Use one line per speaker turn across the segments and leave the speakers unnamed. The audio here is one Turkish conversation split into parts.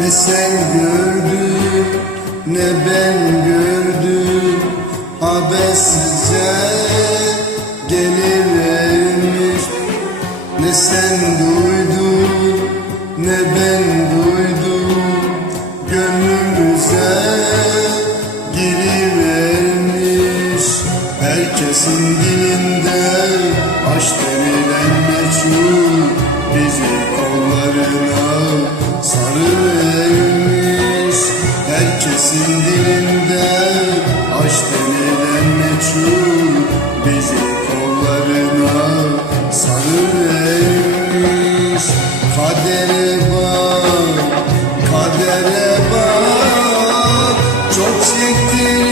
Ne sen gördün ne ben gördüm. Habersizce gelivermiş Ne sen duydun ne ben duydum. Gönlümüze girivermiş. Herkesin dilinde aşk Kadere bak, kadere bak. Çok çektirdi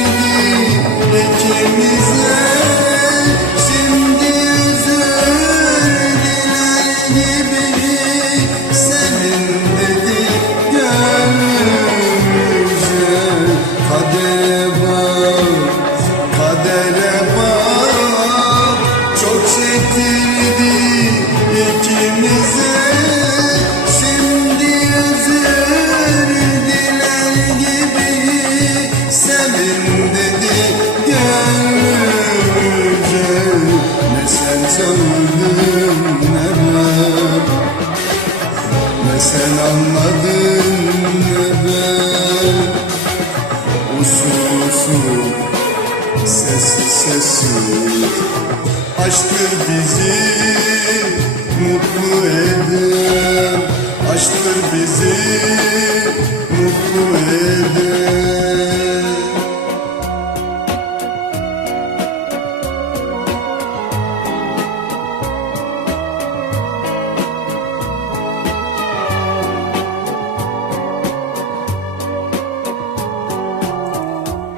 ikimize Ne sen çağırdın ne sen anladın ne ben? Mutlu eden Aşktır bizi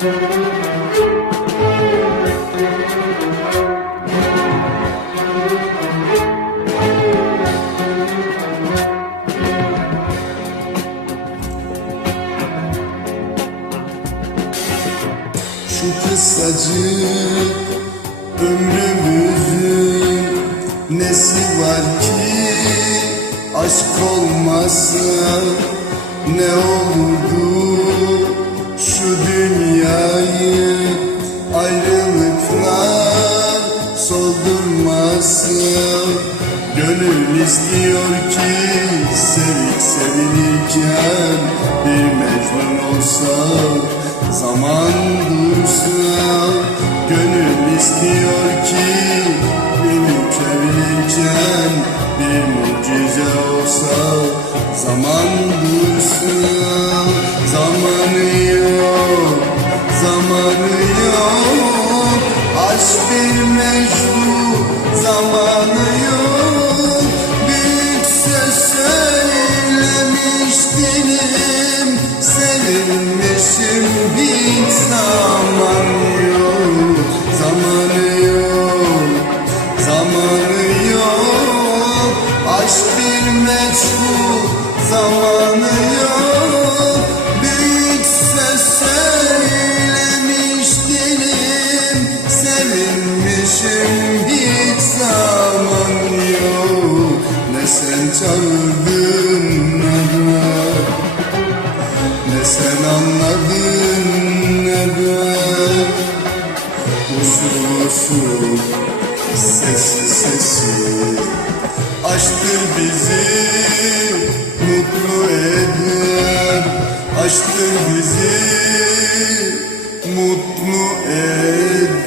Şu kısacık ömrümüzün nesi var ki aşk olmasa ne olurdu İstiyor ki sevik sevilirken bir mecnun olsa Zaman dursa Gönül istiyor ki Benim sevilirken Bir mucize olsa Zaman dursa Zamanı Zamanı sesi. Aşktır bizi mutlu eden Aşktır bizi mutlu eden